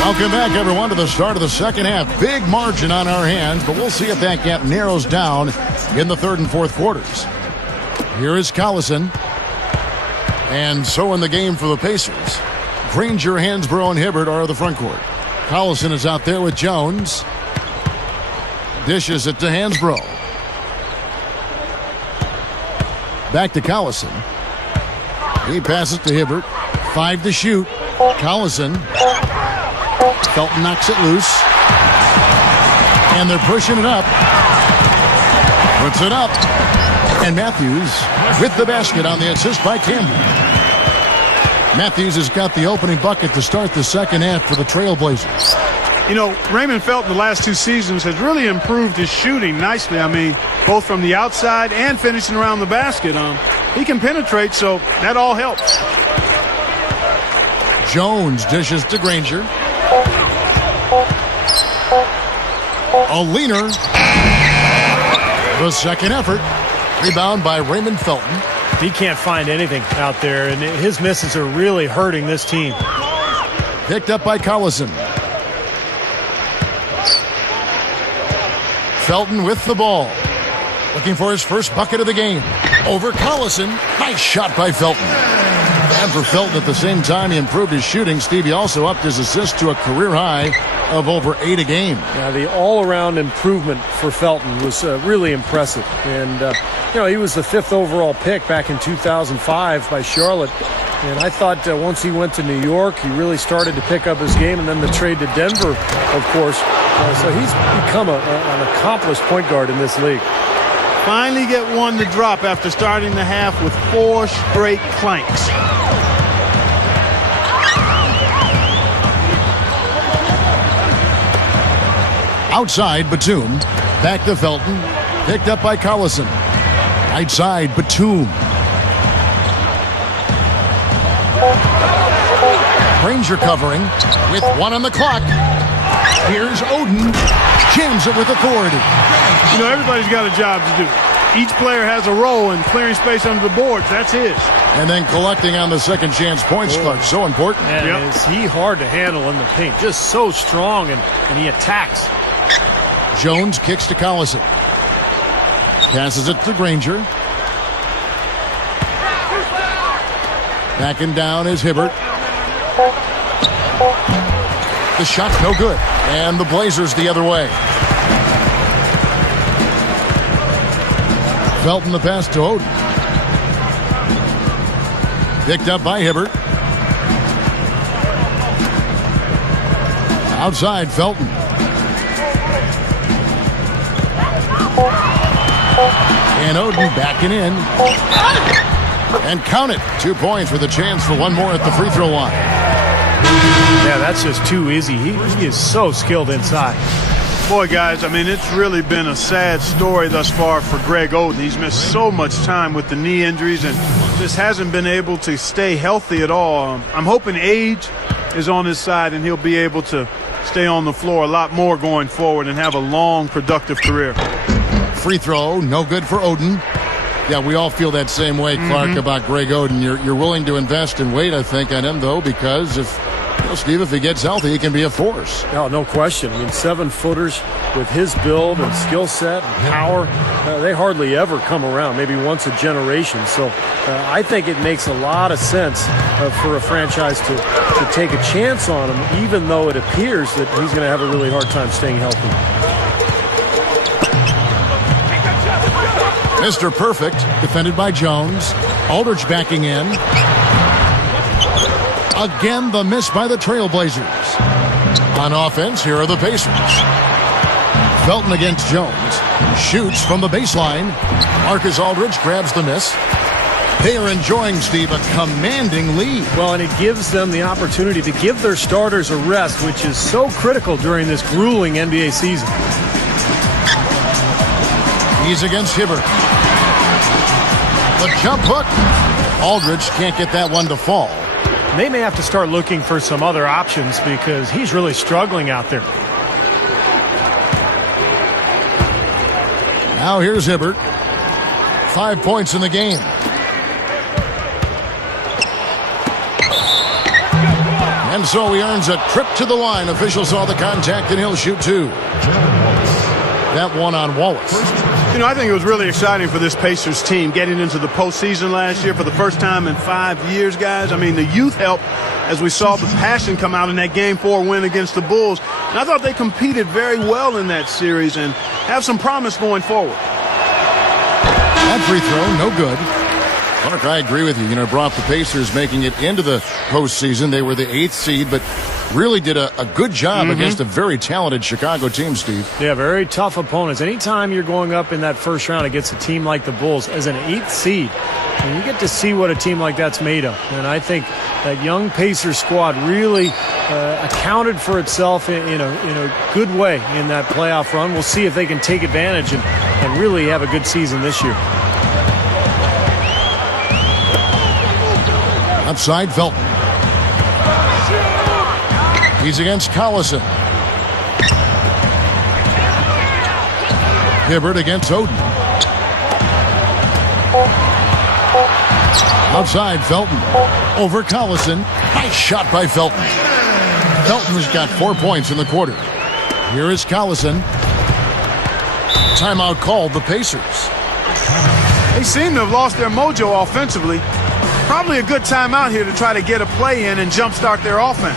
Welcome back, everyone, to the start of the second half. Big margin on our hands, but we'll see if that gap narrows down in the third and fourth quarters. Here is Collison. And so in the game for the Pacers. Granger, Hansbrough, and Hibbert are the front court. Collison is out there with Jones. Dishes it to Hansbrough. Back to Collison. He passes to Hibbert. 5 to shoot. Collison. Felton knocks it loose. And they're pushing it up. Puts it up. And Matthews with the basket on the assist by Campbell. Matthews has got the opening bucket to start the second half for the Trailblazers. You know, Raymond Felton the last 2 seasons has really improved his shooting nicely. I mean, both from the outside and finishing around the basket. He can penetrate, so that all helps. Jones dishes to Granger. A leaner. The second effort. Rebound by Raymond Felton. He can't find anything out there, and his misses are really hurting this team. Picked up by Collison. Felton with the ball. Looking for his first bucket of the game. Over Collison. Nice shot by Felton. And for Felton at the same time, he improved his shooting. Stevie also upped his assist to a career high of over 8 a game. Yeah, the all-around improvement for Felton was really impressive. And, he was the 5th overall pick back in 2005 by Charlotte. And I thought once he went to New York, he really started to pick up his game. And then the trade to Denver, of course. So he's become an accomplished point guard in this league. Finally get one to drop after starting the half with 4 straight clanks. Outside, Batum. Back to Felton. Picked up by Collison. Right side, Batum. Granger covering with 1 on the clock. Here's Oden. Jams it with authority. You know, everybody's got a job to do. Each player has a role in clearing space under the boards. That's his. And then collecting on the second chance points clutch. So important. And is he hard to handle in the paint. Just so strong, and he attacks. Jones kicks to Collison. Passes it to Granger. Backing down is Hibbert. The shot's no good. And the Blazers the other way. Felton the pass to Oden. Picked up by Hibbert. Outside, Felton. And Oden backing in. And count it. 2 points with a chance for one more at the free throw line. Yeah, that's just too easy. He is so skilled inside. Boy, guys, I mean, it's really been a sad story thus far for Greg Oden. He's missed so much time with the knee injuries and just hasn't been able to stay healthy at all. I'm hoping age is on his side and he'll be able to stay on the floor a lot more going forward and have a long, productive career. Free throw, no good for Oden. Yeah, we all feel that same way, Clark, about Greg Oden. You're willing to invest in weight, I think, on him, though, because Steve, if he gets healthy, he can be a force. No question. I mean, 7-footers with his build and skill set and power, they hardly ever come around, maybe once a generation. So I think it makes a lot of sense for a franchise to take a chance on him, even though it appears that he's going to have a really hard time staying healthy. Mr. Perfect, defended by Jones. Aldridge backing in. Again, the miss by the Trailblazers. On offense, here are the Pacers. Felton against Jones. Shoots from the baseline. Marcus Aldridge grabs the miss. They are enjoying, Steve, a commanding lead. Well, and it gives them the opportunity to give their starters a rest, which is so critical during this grueling NBA season. He's against Hibbert. The jump hook. Aldridge can't get that one to fall. They may have to start looking for some other options because he's really struggling out there. Now here's Hibbert. 5 points in the game. And so he earns a trip to the line. Officials saw the contact, and he'll shoot two. That one on Wallace. You know, I think it was really exciting for this Pacers team getting into the postseason last year for the first time in 5 years, guys. I mean, the youth helped as we saw the passion come out in that Game 4 win against the Bulls. And I thought they competed very well in that series and have some promise going forward. That free throw, no good. Mark, I agree with you. You know, brought the Pacers making it into the postseason. They were the 8th seed, but really did a good job against a very talented Chicago team, Steve. Yeah, very tough opponents. Anytime you're going up in that first round against a team like the Bulls as an 8th seed, and you get to see what a team like that's made of. And I think that young Pacers squad really accounted for itself in a good way in that playoff run. We'll see if they can take advantage and really have a good season this year. Outside, Felton. He's against Collison. Hibbert against Oden. Outside, Felton. Over Collison. Nice shot by Felton. Felton's got 4 points in the quarter. Here is Collison. Timeout called the Pacers. They seem to have lost their mojo offensively. Probably a good timeout here to try to get a play in and jumpstart their offense.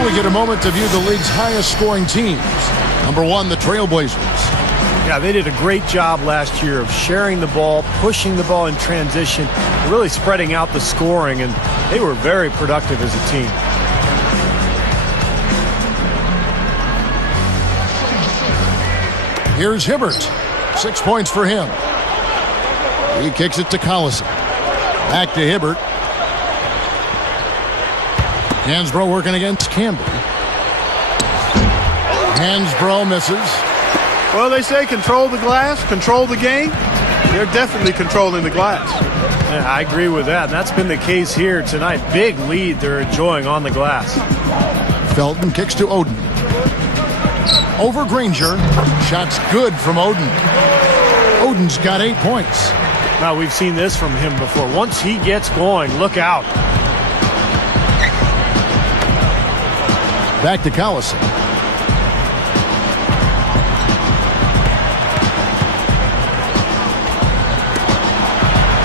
We get a moment to view the league's highest scoring teams. Number 1, the Trailblazers. Yeah, they did a great job last year of sharing the ball, pushing the ball in transition, really spreading out the scoring, and they were very productive as a team. Here's Hibbert. 6 points for him. He kicks it to Collison. Back to Hibbert. Hansbrough working against Campbell. Hansbrough misses. Well, they say control the glass, control the game. They're definitely controlling the glass. Yeah, I agree with that. And that's been the case here tonight. Big lead they're enjoying on the glass. Felton kicks to Oden. Over Granger. Shot's good from Oden. Oden's got 8 points. Now, we've seen this from him before. Once he gets going, look out. Back to Collison.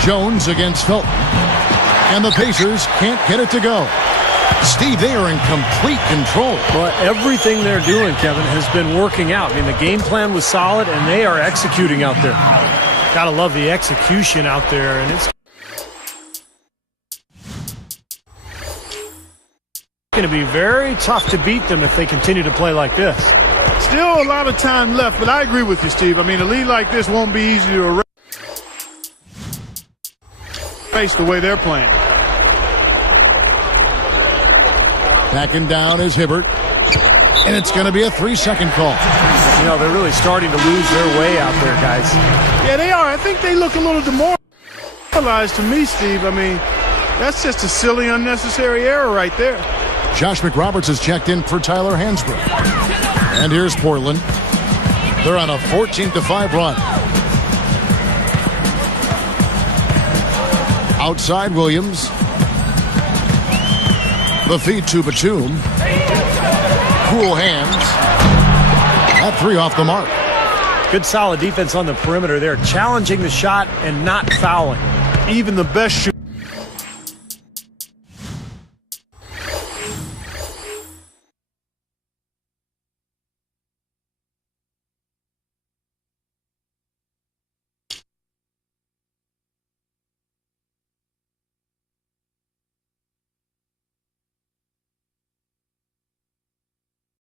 Jones against Felton. And the Pacers can't get it to go. Steve, they are in complete control. Well, everything they're doing, Kevin, has been working out. I mean, the game plan was solid, and they are executing out there. Gotta love the execution out there, and it's going to be very tough to beat them if they continue to play like this. Still a lot of time left, but I agree with you, Steve. I mean, a lead like this won't be easy to erase the way they're playing. Backing down is Hibbert. And it's going to be a 3-second call. You know, they're really starting to lose their way out there, guys. Yeah, they are. I think they look a little demoralized to me, Steve. I mean, that's just a silly, unnecessary error right there. Josh McRoberts has checked in for Tyler Hansbrough. And here's Portland. They're on a 14-5 run. Outside Williams. The feed to Batum. Cool hands. That 3 off the mark. Good solid defense on the perimeter there, challenging the shot and not fouling. Even the best shooter